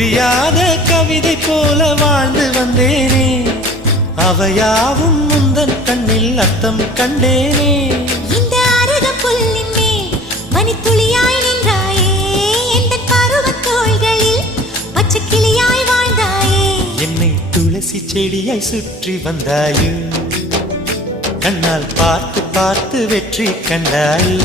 புரியாத கவிதை போல வாழ்ந்து வந்தேனே, அவையாவும் முந்தன் கண்ணில் அர்த்தம் கண்டேனே. இந்த அருக புல்லின் மேல் மணித்துளியாய் நின்றாயே, எந்த பருவத் தோள்களில் பச்சை கிளியாய் வாழ்ந்தாயே. என்னை துளசி செடியாய் சுற்றி வந்தாயோ, கண்ணால் பார்த்து பார்த்து வெற்றி கண்டாயோ.